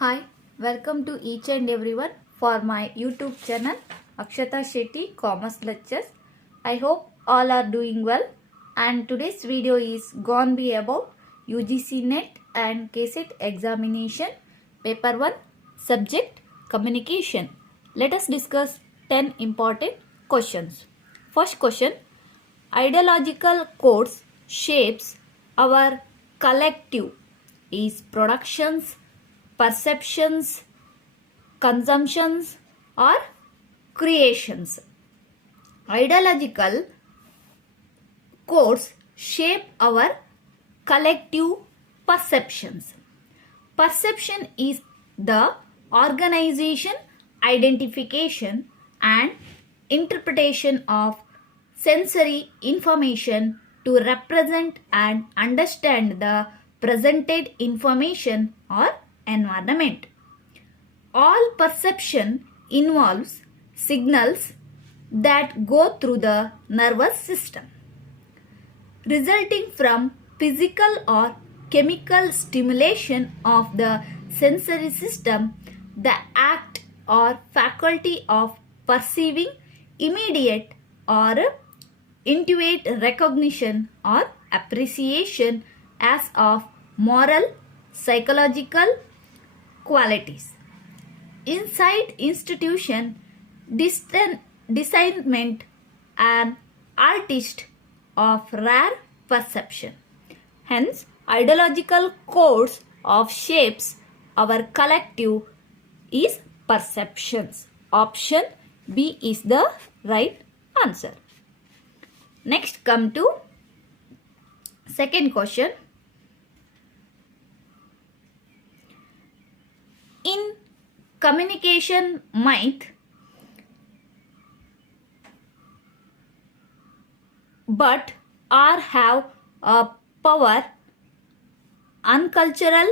Hi, welcome to each and everyone for my YouTube channel Akshata Shetty Commerce Lectures. I hope all are doing well, and today's video is gonna be about UGC NET and kset examination paper 1 subject communication. Let us discuss 10 important questions. First question: ideological codes shapes our collective is productions, perceptions, consumptions, or creations. Ideological codes shape our collective perceptions. Perception is the organization, identification, and interpretation of sensory information to represent and understand the presented information or environment. All perception involves signals that go through the nervous system, resulting from physical or chemical stimulation of the sensory system. The act or faculty of perceiving immediate or intuit recognition or appreciation as of moral, psychological qualities. Inside institution, discernment an artist of rare perception. Hence, ideological codes of shapes our collective is perceptions. Option B is the right answer. Next, come to second question. In communication myth, but are have a power uncultural,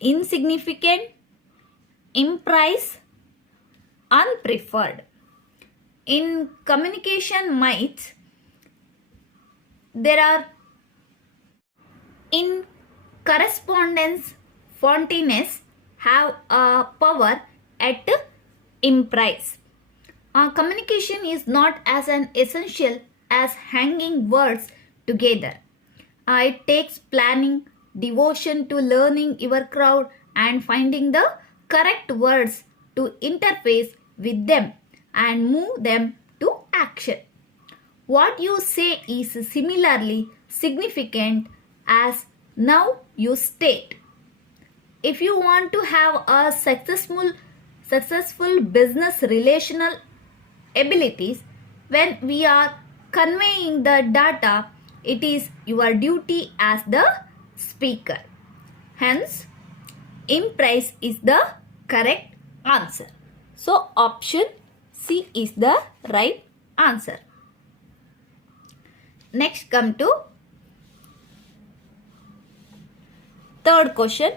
insignificant, imprice, unpreferred. In communication myths, there are in correspondence fontaines have a power at imprice. Communication is not as an essential as hanging words together. It takes planning, devotion to learning your crowd and finding the correct words to interface with them and move them to action. What you say is similarly significant as now you state. If you want to have a successful business relational abilities, when we are conveying the data, it is your duty as the speaker. Hence, imprice is the correct answer. So, option C is the right answer. Next, come to third question.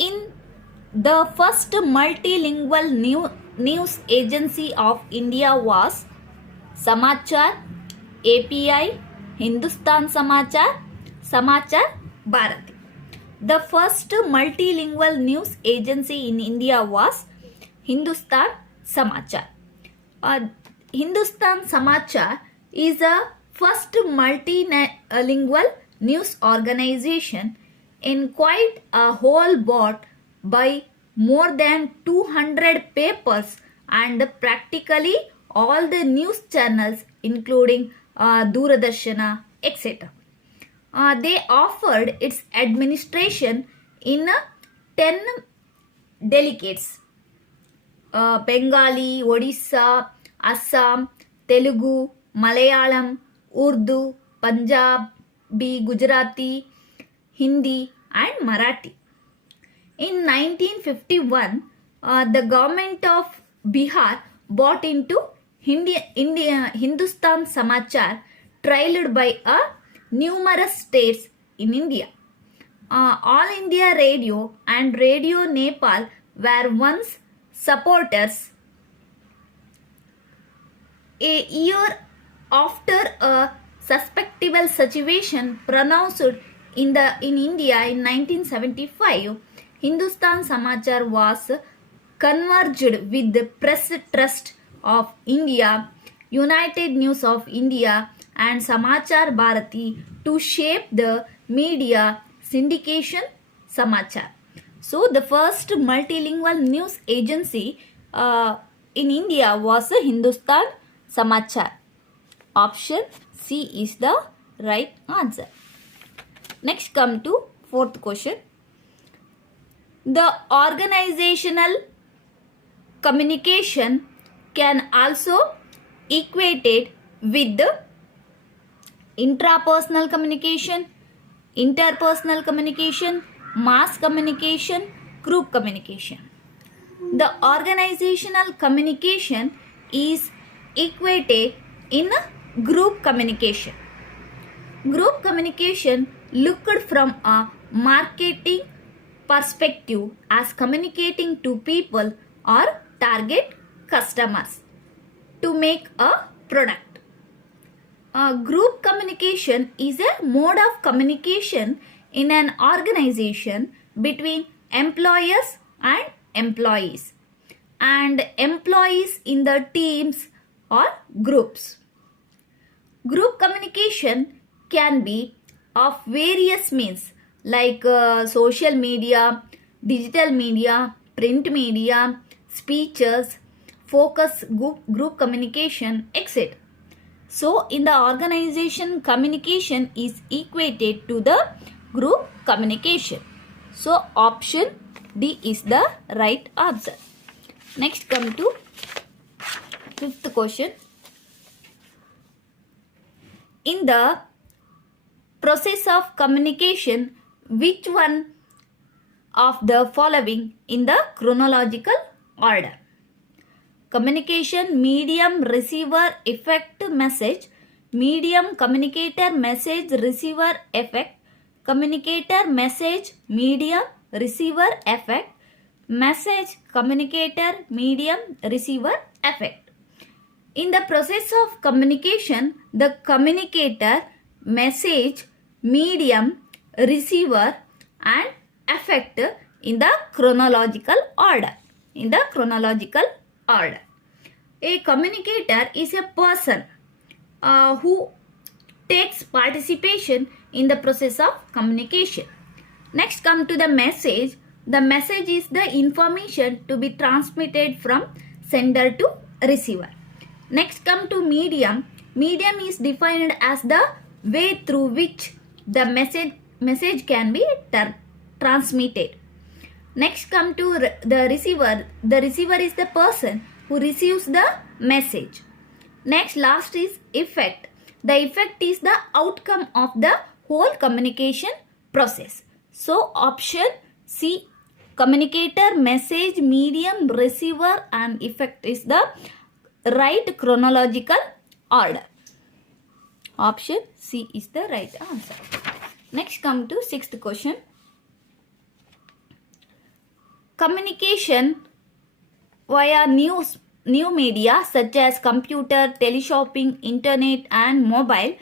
In the first multilingual news agency of India was Samachar, API, Hindustan Samachar, Samachar Bharati. The first multilingual news agency in India was Hindustan Samachar. Hindustan Samachar is a first multilingual news organization in quite a whole bought by more than 200 papers and practically all the news channels including Doordarshana, etc. They offered its administration in 10 delegates: Bengali, Odisha, Assam, Telugu, Malayalam, Urdu, Punjabi, Gujarati, Hindi and Marathi. In 1951, the government of Bihar bought into Hindustan Samachar, trailed by numerous states in India. All India Radio and Radio Nepal were once supporters. A year after a suspectable situation pronounced in India in 1975, Hindustan Samachar was converged with the Press Trust of India, United News of India, and Samachar Bharati to shape the media syndication Samachar. So, the first multilingual news agency in India was Hindustan Samachar. Option C is the right answer. Next, come to fourth question. The organizational communication can also equated with the intrapersonal communication, interpersonal communication, mass communication, group communication. The organizational communication is equated in group communication. Group communication looked from a marketing perspective as communicating to people or target customers to make a product. Group communication is a mode of communication in an organization between employers and employees and employees in the teams or groups. Group communication can be of various means like social media, digital media, print media, speeches, focus group communication, etc. So, in the organization, communication is equated to the group communication. So, option D is the right answer. Next, come to fifth question. In the process of communication, which one of the following in the chronological order? Communication, medium, receiver, effect, message, medium, communicator, message, receiver, effect, communicator, message, medium, receiver, effect, message, communicator, medium, receiver, effect. In the process of communication, the communicator, message, medium, receiver and effect in the chronological order. A communicator is a person who takes participation in the process of communication. Next, come to the message. The message is the information to be transmitted from sender to receiver. Next, come to medium. Medium is defined as the way through which the message can be transmitted. Next, come to the receiver. The receiver is the person who receives the message. Next, last is effect. The effect is the outcome of the whole communication process. So, option C, communicator, message, medium, receiver and effect is the right chronological order. Option C is the right answer. Next, come to sixth question. Communication via new media such as computer, teleshopping, internet and mobile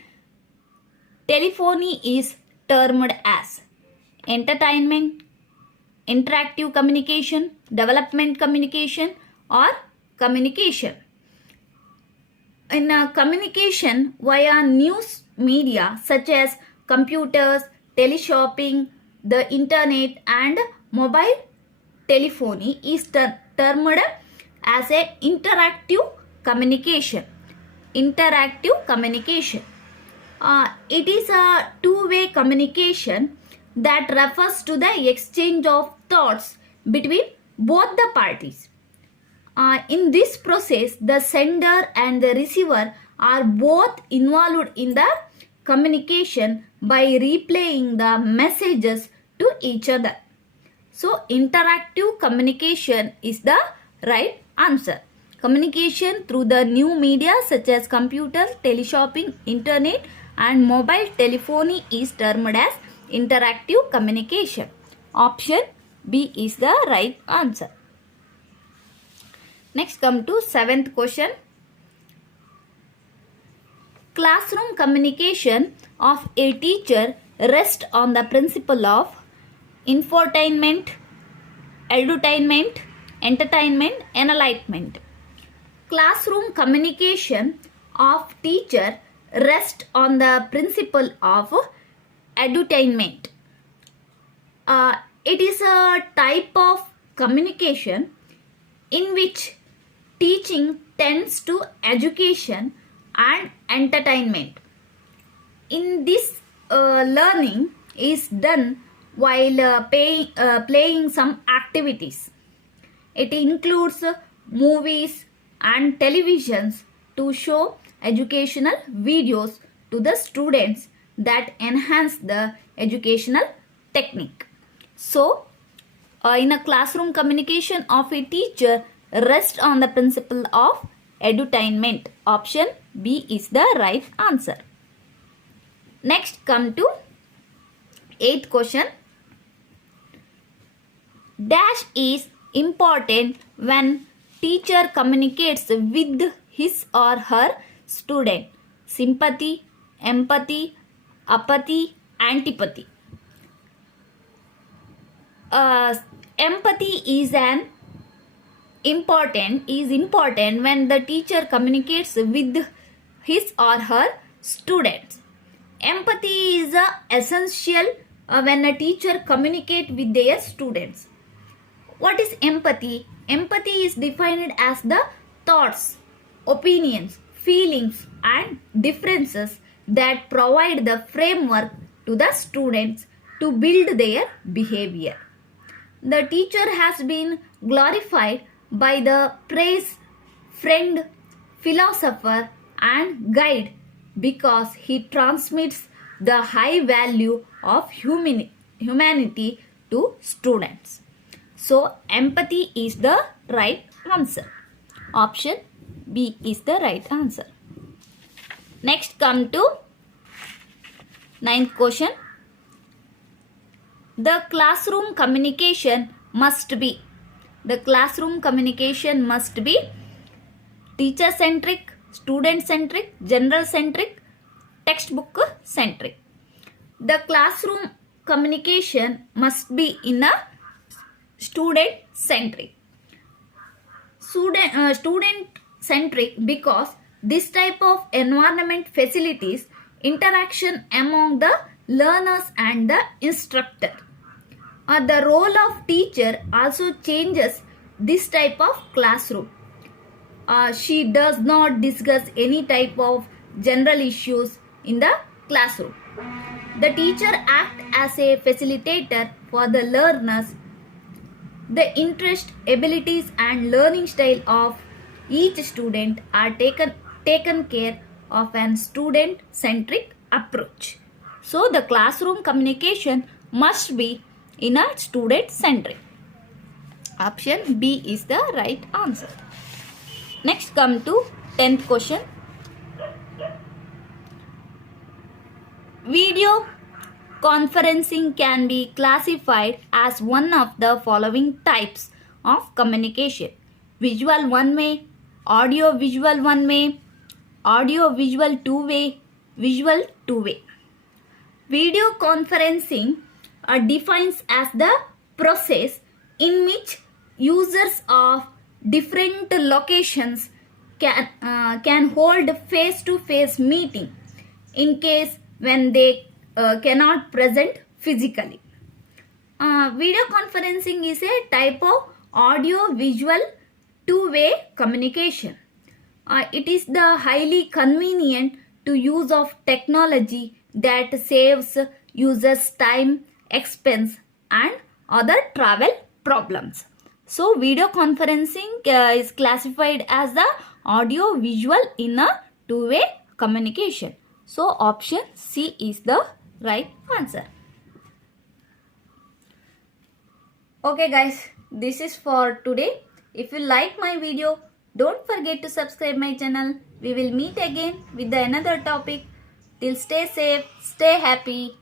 telephony is termed as entertainment, interactive communication, development communication or communication. In communication via news media such as computers, teleshopping, the internet and mobile telephony is termed as a interactive communication. It is a two-way communication that refers to the exchange of thoughts between both the parties. In this process, the sender and the receiver are both involved in the communication by replaying the messages to each other. So, interactive communication is the right answer. Communication through the new media such as computer, teleshopping, internet and mobile telephony is termed as interactive communication. Option B is the right answer. Next, come to seventh question. Classroom communication of a teacher rest on the principle of infotainment, edutainment, entertainment, enlightenment. Classroom communication of teacher rest on the principle of edutainment. It is a type of communication in which teaching tends to education and entertainment. In this, learning is done while playing some activities. It includes movies and televisions to show educational videos to the students that enhance the educational technique. So, in a classroom communication of a teacher rest on the principle of edutainment. Option B is the right answer. Next, come to 8th question. Dash is important when teacher communicates with his or her student. Sympathy, empathy, apathy, antipathy. Empathy is important when the teacher communicates with his or her students. Empathy is essential when a teacher communicates with their students. What is empathy? Empathy is defined as the thoughts, opinions, feelings and differences that provide the framework to the students to build their behavior. The teacher has been glorified by the praise, friend, philosopher and guide because he transmits the high value of humanity to students. So, empathy is the right answer. Option B is the right answer. Next, come to 9th question. The classroom communication must be teacher-centric, student-centric, general-centric, textbook-centric. The classroom communication must be in a student-centric. Student-centric because this type of environment facilitates interaction among the learners and the instructor. The role of teacher also changes this type of classroom. She does not discuss any type of general issues in the classroom. The teacher acts as a facilitator for the learners. The interest, abilities and learning style of each student are taken care of an student-centric approach. So, the classroom communication must be in a student-centric. Option B is the right answer. Next, come to 10th question. Video conferencing can be classified as one of the following types of communication. Visual one-way, audio-visual one-way, audio-visual two-way, visual two-way. Video conferencing defines as the process in which users of different locations can hold face-to-face meeting in case when they cannot present physically. Video conferencing is a type of audio-visual two-way communication. It is the highly convenient to use of technology that saves users time, expense and other travel problems. So, video conferencing is classified as the audio visual in a two-way communication. So, option C is the right answer. Okay guys, this is for today. If you like my video, don't forget to subscribe my channel. We will meet again with another topic. Till stay safe, stay happy.